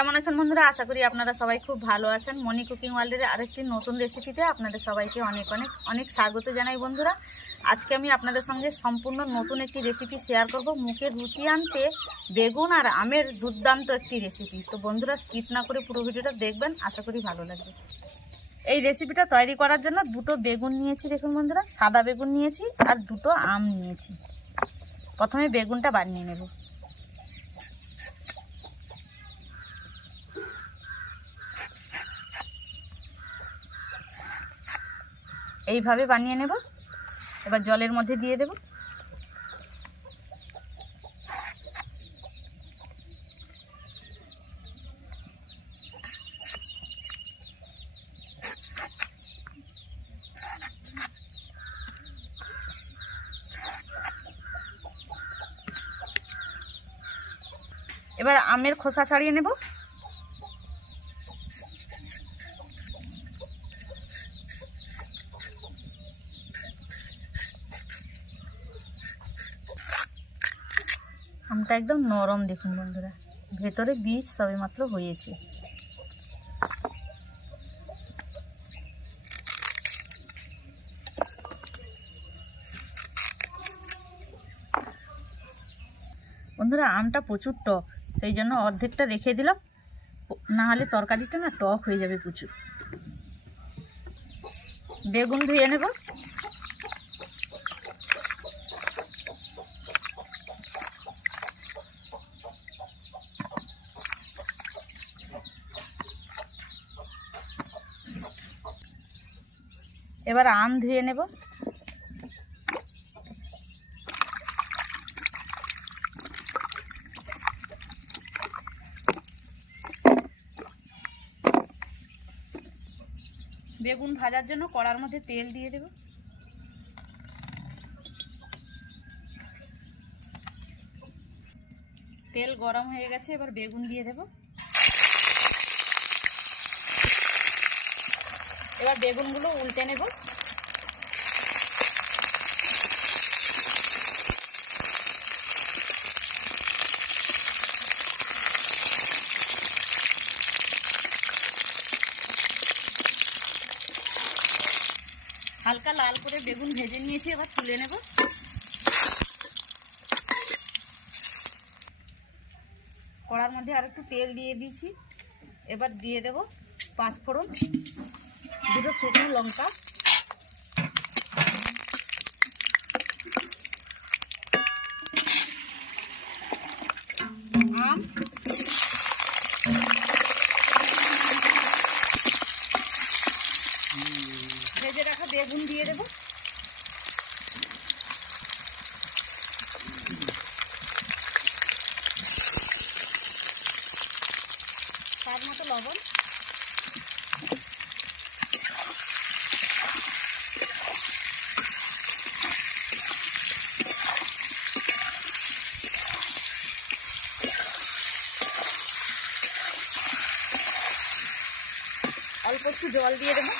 কেমন আছেন বন্ধুরা? আশা করি আপনারা সবাই খুব ভালো আছেন। মনি কুকিং ওয়ার্ল্ডের আরেকটি নতুন রেসিপিতে আপনাদের সবাইকে অনেক অনেক অনেক স্বাগত জানাই বন্ধুরা। আজকে আমি আপনাদের সঙ্গে সম্পূর্ণ নতুন একটি রেসিপি শেয়ার করব। মুখের রুচি আনতে বেগুন আর আমের দুর্দান্ত একটি রেসিপি। তো বন্ধুরা স্কিপ না করে পুরো ভিডিওটা দেখবেন। আশা করি ভালো লাগবে। এই রেসিপিটা তৈরি করার জন্য দুটো বেগুন নিয়েছি, দেখুন বন্ধুরা। সাদা বেগুন নিয়েছি আর দুটো আম নিয়েছি। প্রথমে বেগুনটা বানিয়ে নেব। এইভাবে বানিয়ে নেব। এবার জলের মধ্যে দিয়ে দেব। এবার আমের খোসা ছাড়িয়ে নেব। আমটা একদম নরম দেখুন বন্ধুরা। ভেতরে বীজ সবে মাত্র হয়েছে। বন্ধুরা, আমটা প্রচুর টক, সেই জন্য অর্ধেকটা রেখে দিলাম। না হলে তরকারিটা না টক হয়ে যাবে প্রচুর। বেগুন ধুয়ে নেব। এবার আম ধুয়ে নেব। বেগুন ভাজার জন্য কড়ার মধ্যে তেল দিয়ে দেব। তেল গরম হয়ে গেছে, এবার বেগুন দিয়ে দেব। এবার বেগুনগুলো উল্টে নেব। হালকা লাল করে বেগুন ভেজে নিয়েছি, এবার তুলে নেব। কড়ার মধ্যে আর একটু তেল দিয়ে দিয়েছি। এবার দিয়ে দেব পাঁচ ফোড়ন দুটো শুকনো লঙ্কা। আম। ভেজে রাখা বেগুন দিয়ে দেবো। স্বাদ মতো লবণ। একটু জল দিয়ে দেবো।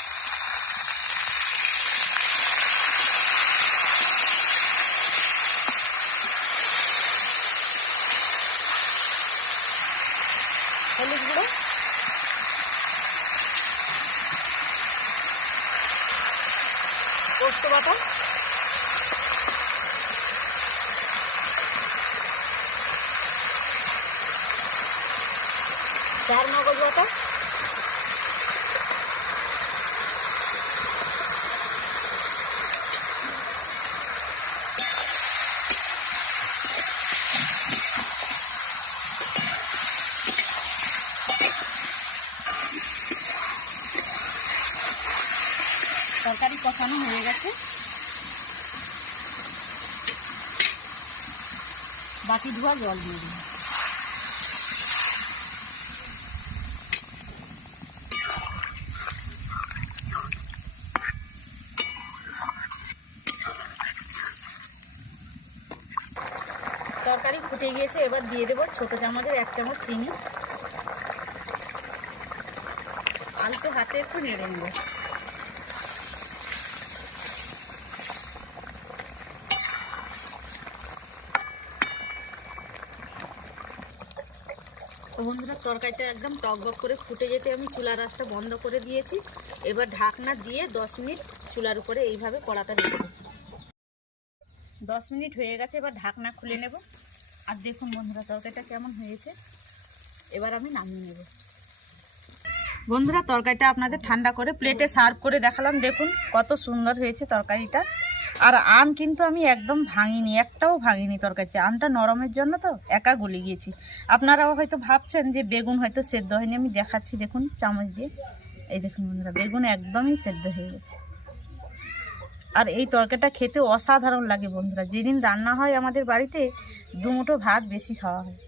হলুদ গুঁড়ো। পোস্ত বাটা। চার মগজ বাটা। তরকারি কষানো হয়ে গেছে। বাটি ধোয়া জল দিয়ে দিন তরকারি ফুটে গিয়েছে, এবার দিয়ে দেবো ছোটো চামচের এক চামচ চিনি। আলতো হাতে একটু নেড়ে নেব। তো বন্ধুরা, তরকারিটা একদম টকবক করে ফুটে যেতে আমি চুলার রাসটা বন্ধ করে দিয়েছি। এবার ঢাকনা দিয়ে দশ মিনিট চুলার উপরে এইভাবে কড়াটা রেখে দেবো। দশ মিনিট হয়ে গেছে, এবার ঢাকনা খুলে নেব। আর দেখুন বন্ধুরা, তরকারিটা কেমন হয়েছে। এবার আমি নামিয়ে নেব। বন্ধুরা, তরকারিটা আপনাদের ঠান্ডা করে প্লেটে সার্ভ করে দেখালাম। দেখুন কত সুন্দর হয়েছে তরকারিটা। আর আম কিন্তু আমি একদম ভাঙিনি, একটাও ভাঙিনি তরকারিতে। আমটা নরমের জন্য তো একা গলে গিয়েছি। আপনারাও হয়তো ভাবছেন যে বেগুন হয়তো সেদ্ধ হয়নি, আমি দেখাচ্ছি দেখুন চামচ দিয়ে। এই দেখুন বন্ধুরা, বেগুন একদমই সেদ্ধ হয়ে গেছে। আর এই তরকারিটা খেতে অসাধারণ লাগে বন্ধুরা, যেদিন রান্না হয় আমাদের বাড়িতে দুমুঠো ভাত বেশি খাওয়া হয়।